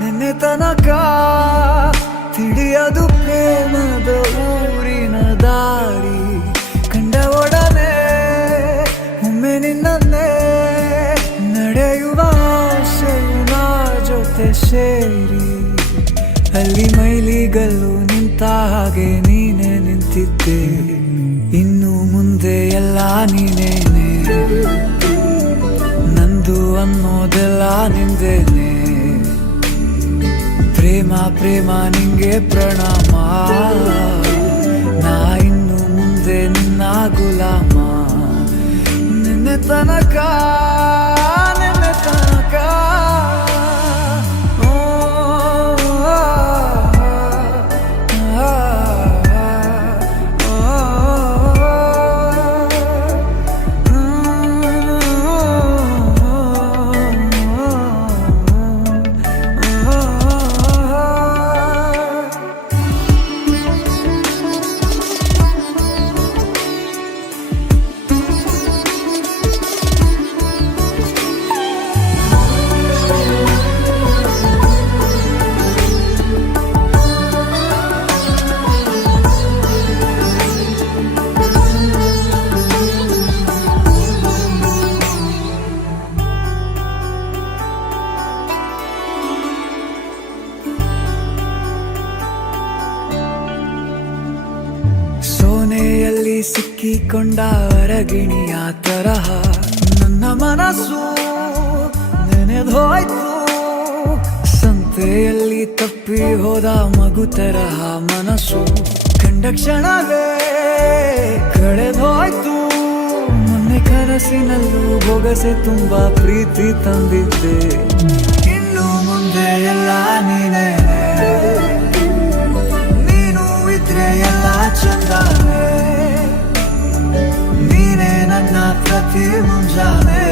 ನಿನ್ನೆ ತನಕ ತಿಳಿಯದು ಪ್ರೇಮದ ಊರಿನ ದಾರಿ ಕಂಡ ಒಡನೆ ಒಮ್ಮೆ ನಿನ್ನೇ ನಡೆಯುವ ಆಸೆಯು ನಾ ಜೊತೆ ಸೇರಿ ಅಲ್ಲಿ ಮೈಲಿಗಲ್ಲು ನಿಂತ ಹಾಗೆ ನೀನೆ ನಿಂತಿದ್ದೆ ಇನ್ನು ಮುಂದೆ ಎಲ್ಲ ನೀನೇನೆ ನಂದು ಅನ್ನೋದೆಲ್ಲ ನಿಂದೇನೆ ಪ್ರೇಮ ಪ್ರೇಮ ನಿಂಗೆ ಪ್ರಣಾಮ ನಾ ಇನ್ನು ಮುಂದೆ ನಿನ್ನ ಗುಲಾಮ ನಿನ್ನೆ ತನಕ ಸೋನೆಯಲ್ಲಿ ಸಿಕ್ಕಿಕೊಂಡ ಅರಗಿಣಿಯ ತರಹ ನನ್ನ ಮನಸ್ಸು ನೆನೆದೋಯ್ತು ಸಂತೆಯಲ್ಲಿ ತಪ್ಪಿ ಹೋದ ಮಗು ತರಹ ಮನಸ್ಸು ಕಂಡ ಕ್ಷಣವೇ ಕಳೆದೋಯ್ತು ಮೊನ್ನೆ ಕನಸಿನಲ್ಲೂ ಬೊಗಸೆ ತುಂಬಾ ಪ್ರೀತಿ ತಂದಿದ್ದೆ ಇನ್ನು ಮುಂದೆ ಎಲ್ಲ ನೀನೇ ಎಲ್ಲ ಚಂದಾನೆ ನೀನೇ ನನ್ನ ಪ್ರತಿ ಮುಂಜಾನೆ